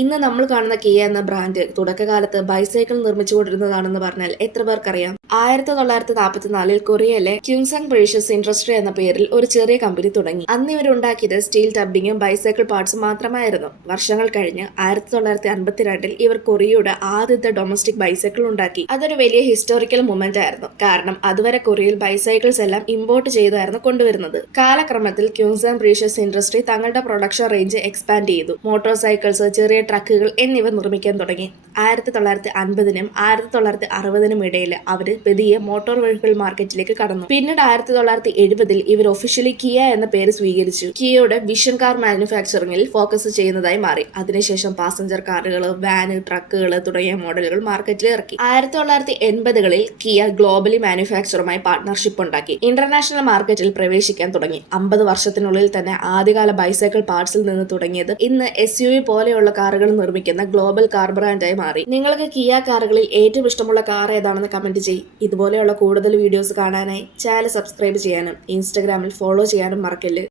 ഇന്ന് നമ്മൾ കാണുന്ന കിയ എന്ന ബ്രാൻഡ് തുടക്കകാലത്ത് ബൈസൈക്കിൾ നിർമ്മിച്ചുകൊണ്ടിരുന്നതാണെന്ന് പറഞ്ഞാൽ എത്ര പേർക്കറിയാം? 1944 കൊറിയയിലെ ക്യുങ്സങ് പ്രഷ്യസ് ഇൻഡസ്ട്രി എന്ന പേരിൽ ഒരു ചെറിയ കമ്പനി തുടങ്ങി. അന്ന് ഇവരുണ്ടാക്കിയത് സ്റ്റീൽ ടബിങ്ങും ബൈസൈക്കിൾ പാർട്സും മാത്രമായിരുന്നു. വർഷങ്ങൾ കഴിഞ്ഞ് 1952 ഇവർ കൊറിയയുടെ ആദ്യത്തെ ഡൊമസ്റ്റിക് ബൈസൈക്കിൾ ഉണ്ടാക്കി. അതൊരു വലിയ ഹിസ്റ്റോറിക്കൽ മൊമെന്റ് ആയിരുന്നു. കാരണം അതുവരെ കൊറിയയിൽ ബൈസൈക്കിൾസ് എല്ലാം ഇമ്പോർട്ട് ചെയ്തായിരുന്നു കൊണ്ടുവരുന്നത്. കാലക്രമത്തിൽ ക്യുങ്സങ് പ്രഷ്യസ് ഇൻഡസ്ട്രി തങ്ങളുടെ പ്രൊഡക്ഷൻ റേഞ്ച് എക്സ്പാൻഡ് ചെയ്തു. മോട്ടോർ സൈക്കിൾസ്, ചെറിയ ട്രക്കുകൾ എന്നിവ നിർമ്മിക്കാൻ തുടങ്ങി. 1950നും 1960നും ഇടയിൽ അവർ പതിയെ മോട്ടോർ വെഹിക്കിൾ മാർക്കറ്റിലേക്ക് കടന്നു. പിന്നീട് 1970 ഇവർ ഒഫീഷ്യലി കിയ എന്ന പേര് സ്വീകരിച്ചു. കിയയുടെ വിഷൻ കാർ മാനുഫാക്ചറിംഗിൽ ഫോക്കസ് ചെയ്യുന്നതായി മാറി. അതിനുശേഷം പാസഞ്ചർ കാറുകൾ, വാന്, ട്രക്കുകൾ തുടങ്ങിയ മോഡലുകൾ മാർക്കറ്റിൽ ഇറക്കി. 1980കളിൽ കിയ ഗ്ലോബലി മാനുഫാക്ചറുമായി പാർട്ട്ണർഷിപ്പ് ഉണ്ടാക്കി ഇന്റർനാഷണൽ മാർക്കറ്റിൽ പ്രവേശിക്കാൻ തുടങ്ങി. 50 വർഷത്തിനുള്ളിൽ തന്നെ ആദ്യകാല ബൈസൈക്കിൾ പാർട്സിൽ നിന്ന് തുടങ്ങിയത് ഇന്ന് SUV പോലെയുള്ള കാറുകൾ നിർമ്മിക്കുന്ന ഗ്ലോബൽ കാർ ബ്രാൻഡായി മാറി. നിങ്ങൾക്ക് കിയ കാറുകളിൽ ഏറ്റവും ഇഷ്ടമുള്ള കാർ ഏതാണെന്ന് കമന്റ് ചെയ്യും. ഇതുപോലെയുള്ള കൂടുതൽ വീഡിയോസ് കാണാനായി ചാനൽ സബ്സ്ക്രൈബ് ചെയ്യാനും ഇൻസ്റ്റഗ്രാമിൽ ഫോളോ ചെയ്യാനും മറക്കല്ല്.